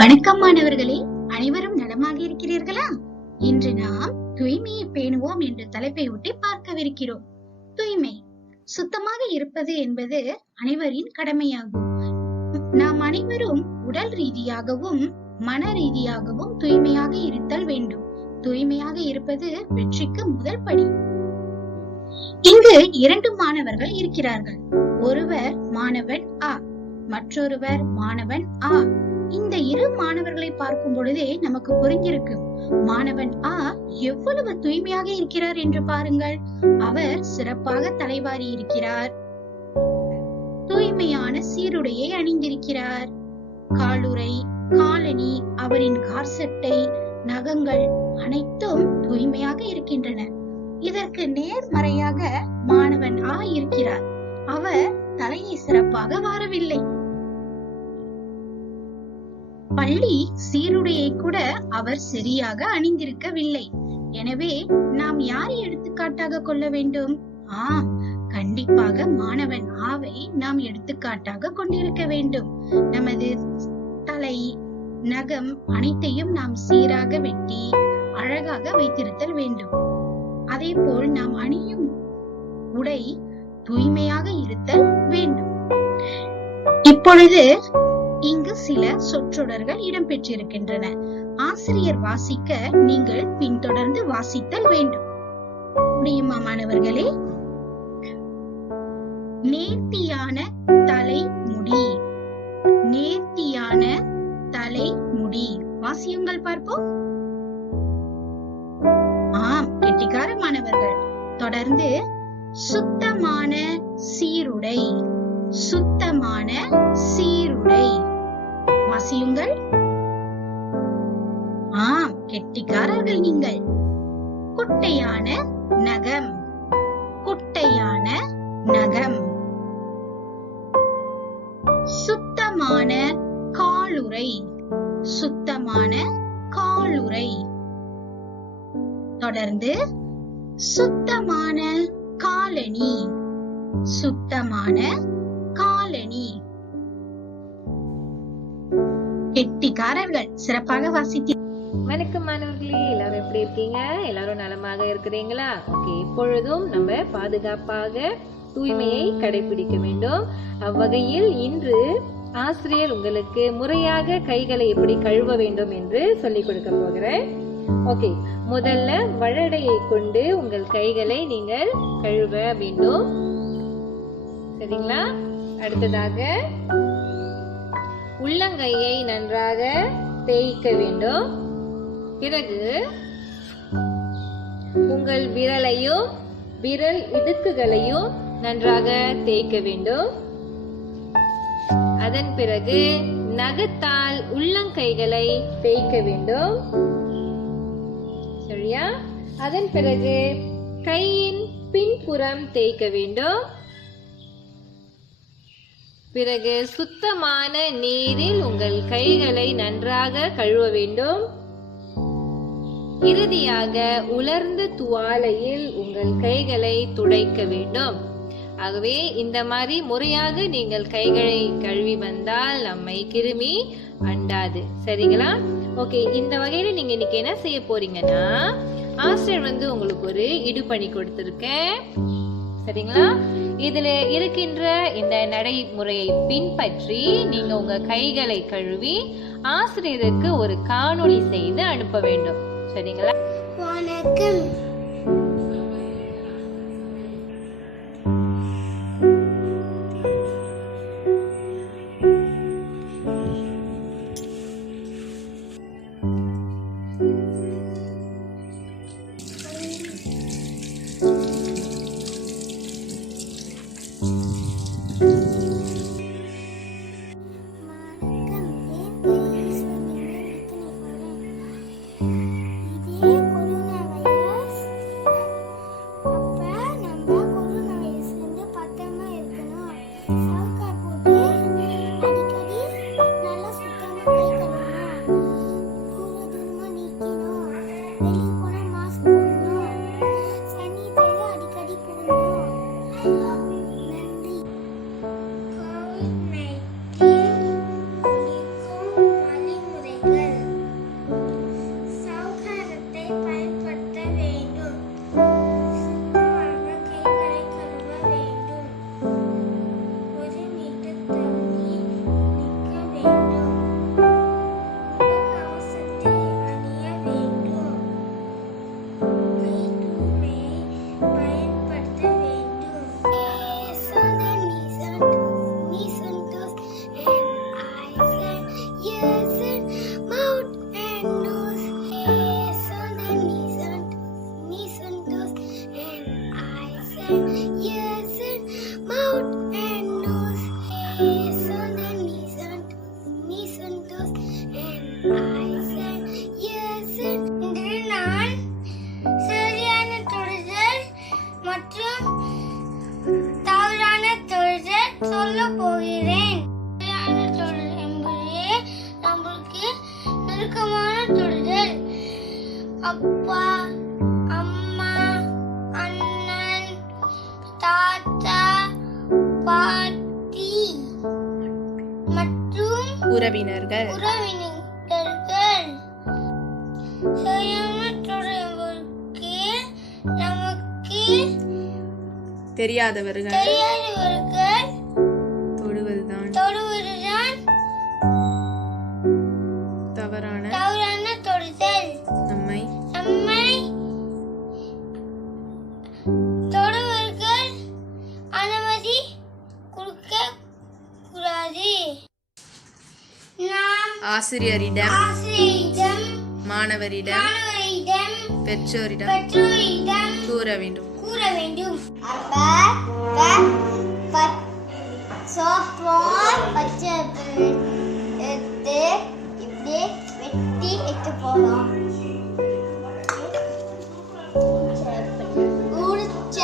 வணக்கம் மாணவர்களே, அனைவரும் நலமாக இருக்கிறீர்களா? இன்று நாம் தூய்மையை பேணுவோம் என்ற தலைப்பை ஒட்டி பார்க்கவிருக்கிறோம். தூய்மை, சுத்தமாக இருப்பது என்பது அனைவரின் கடமையாகும். நாம் அனைவரும் உடல் ரீதியாகவும் மன ரீதியாகவும் தூய்மையாக இருத்தல் வேண்டும். தூய்மையாக இருப்பது வெற்றிக்கு முதல் படி. இங்கு 2 மாணவர்கள் இருக்கிறார்கள். ஒருவர் மாணவன் ஆ, மற்றொருவர் மாணவன் ஆ. இந்த 2 மாணவர்களை பார்க்கும் பொழுதே நமக்கு புரிஞ்சிருக்கும். மாணவன் ஆ எவ்வளவு தூய்மையாக இருக்கிறார் என்று பாருங்கள். அவர் சிறப்பாக தலைவாரி இருக்கிறார், தூய்மையான சீருடையை அணிந்திருக்கிறார். காலுறை, காலணி, அவரின் கார்சட்டை, நகங்கள் அனைத்தும் தூய்மையாக இருக்கின்றன. இதற்கு நேர்மறையாக மாணவன் ஆ இருக்கிறார். அவர் தலையை சிறப்பாக வாரவில்லை. பள்ளி சீருடையை கூட அவர் சரியாக அணிந்திருக்கவில்லை. எனவே நாம் யாரை எடுத்துக்காட்டாக கொள்ள வேண்டும்? கண்டிப்பாக மாணவன் ஆவை நாம் எடுத்துக்காட்டாக கொண்டிருக்க வேண்டும். நமது தலை, நகம் அனைத்தையும் நாம் சீராக வெட்டி அழகாக வைத்திருத்தல் வேண்டும். அதே போல் நாம் அணியும் உடை தூய்மையாக இருத்தல் வேண்டும். இப்பொழுது இங்கு சில சொற்றொடர்கள் இடம்பெற்றிருக்கின்றன. ஆசிரியர் வாசிக்க நீங்கள் பின்தொடர்ந்து வாசித்தல் வேண்டும். முடியுமா மாணவர்களே? நேர்த்தியான தலைமுடி, நேர்த்தியான தலைமுடி. வாசியுங்கள் பார்ப்போம். கெட்டிக்கார மாணவர்கள். தொடர்ந்து சுத்தமான சீருடை, சுத்தமான சீருடை. வாசியுங்கள். கெட்டிக்காரர்கள் நீங்கள். குட்டையான நகம், குட்டையான நகம். சுத்தமான காலுறை, சுத்தமான காலுறை. தொடர்ந்து சுத்தமான காலணி, சுத்தமான காலணி. கெட்டிக்காரர்கள், சிறப்பாக வாசித்தீர்கள். வணக்கம் மாணவர்களே, எல்லாரும் எப்படி இருக்கீங்க? எல்லாரும் நலமாக இருக்கிறீங்களா? எப்பொழுதும் நம்ம பாதுகாப்பாக தூய்மையை கடைபிடிக்க வேண்டும். அவ்வகையில் இன்று ஆசிரியர் உங்களுக்கு முறையாக கைகளை எப்படி கழுவ வேண்டும் என்று சொல்லிக் கொடுக்க போகிறேன். முதல்ல வழடையை கொண்டு உங்கள் கைகளை நீங்கள் கழுவ வேண்டும். சரிங்களா? அடுத்ததாக உள்ளங்கையை நன்றாக தேய்க்க வேண்டும். பிறகு உங்கள் விரலையும் விரல் இடுக்குகளையும் நன்றாக தேய்க்க வேண்டும். அதன் பிறகு நகத்தால் உள்ளங்கைகளை தேய்க்க வேண்டும். சரியா? அதன் பிறகு கையின் பின்புறம் தேய்க்க வேண்டும். பிறகு சுத்தமான நீரில் உங்கள் கைகளை நன்றாக கழுவ வேண்டும். இறுதியாக உலர்ந்த துவாலையில் உங்கள் கைகளை துடைக்க வேண்டும். ஆகவே இந்த மாதிரி முறையாக நீங்கள் கைகளை கழுவி வந்தால் நம்மை கிருமி அண்டாது. சரிங்களா? இந்த வகையில நீங்க இன்னைக்கு என்ன செய்ய போறீங்கன்னா, ஆசிரியர் உங்களுக்கு ஒரு இடுபணி கொடுத்திருக்கேன். சரிங்களா? இதுல இருக்கின்ற இந்த நடைமுறையை பின்பற்றி நீங்க உங்க கைகளை கழுவி ஆசிரியருக்கு ஒரு காணொளி செய்து அனுப்ப வேண்டும். சரிங்களா? வணக்கம். சொல்ல போகிறேன். முறையான தொடுதல் என்பது நம்மளுக்கு நெருக்கமான தொடுதல். அப்பா, அம்மா, அண்ணன், தாத்தா, பாட்டி மற்றும் உறவினர்கள். சரியான தொடர்புக்கு நமக்கு தெரியாதவர்கள் தொடுவதுதான் தவறான தொடுதல். நம்மை தொடுவர்கள் அனுமதி கொடுக்க கூடாது. நாம் ஆசிரியரிடம், மாணவரிடம், பெற்றோரிடம் கூற வேண்டும். பச்சை எடுத்து இப்படி வெட்டி எடுத்து போறோம். உரிச்ச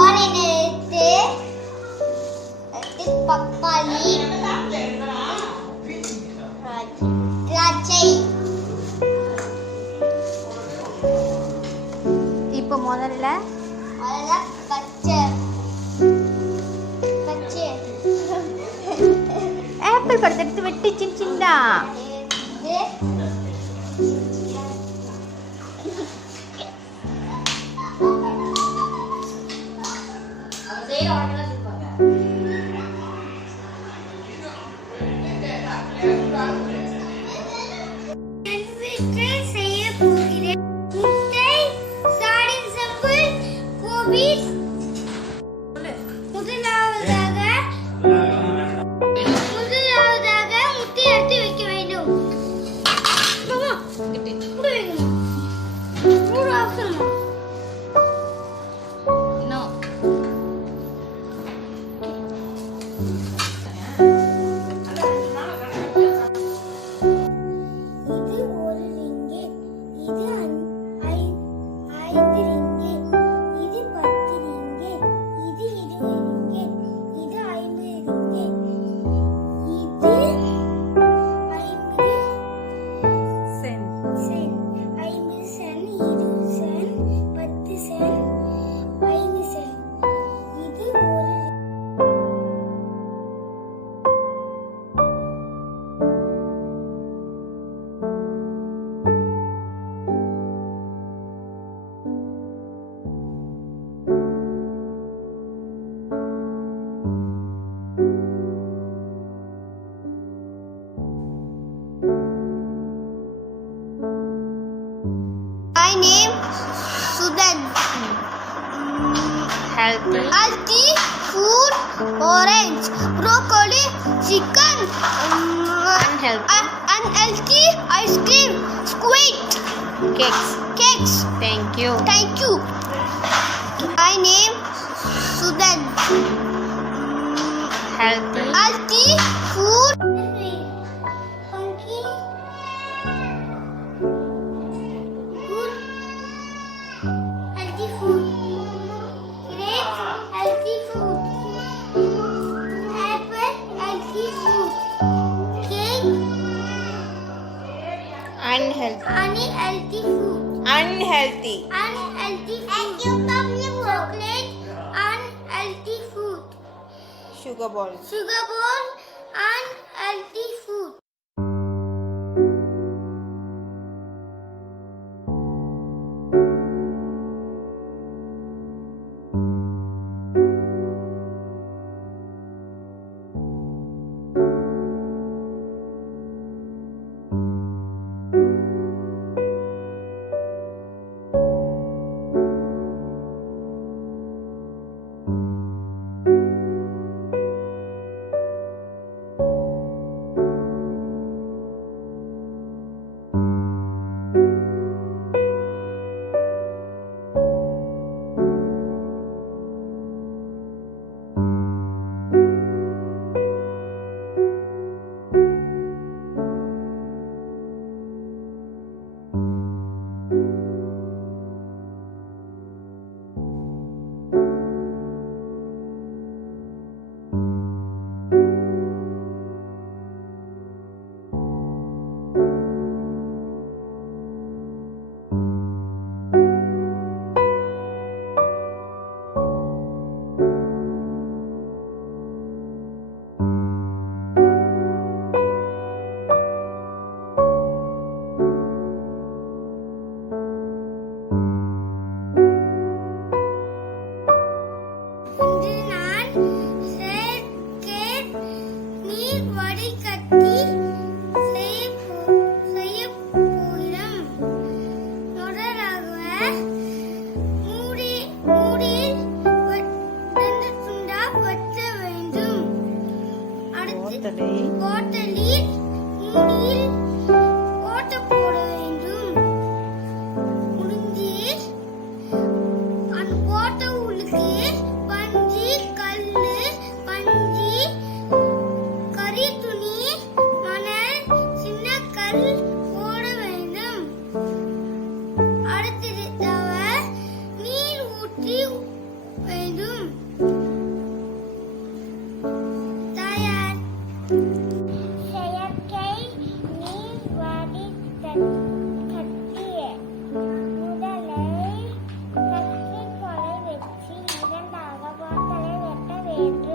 ஆரஞ்சு எடுத்து பப்பாளி, திராட்சை. இப்போ முதல்ல பச்சை ஆப்பிள் பழத்தை எடுத்து வெட்டி சின்ன சின்னதா செய்ய போகிறேன். முட்டை, சாடின் சம்பல், கோபி. முதலாவதாக முட்டை எடுத்து வைக்க வேண்டும். மூணு அவசரமா My name Sudan. Healthy food, orange, broccoli, chicken, unhealthy ice cream, squid, cakes. Thank you. My name Sudan. Healthy food. Unhealthy. Chocolate, unhealthy food. Sugar ball. Unhealthy food. போட்டலை போட்டலில் மூடியில் ஓட்ட போட வேண்டும். முடிஞ்சு அந்த போட்ட உள்ளுக்கு பஞ்சு கல்லு பஞ்சு கறி துணி மணல் சின்ன கல் போட வேண்டும். அடுத்தது நீர் ஊற்றி வேண்டும். தயார். செயற்கை நீர் வடிகட்டிய முதலை கத்திரிக்கோலை வச்சு இரண்டாக போட்டலை வெட்ட வேண்டும்.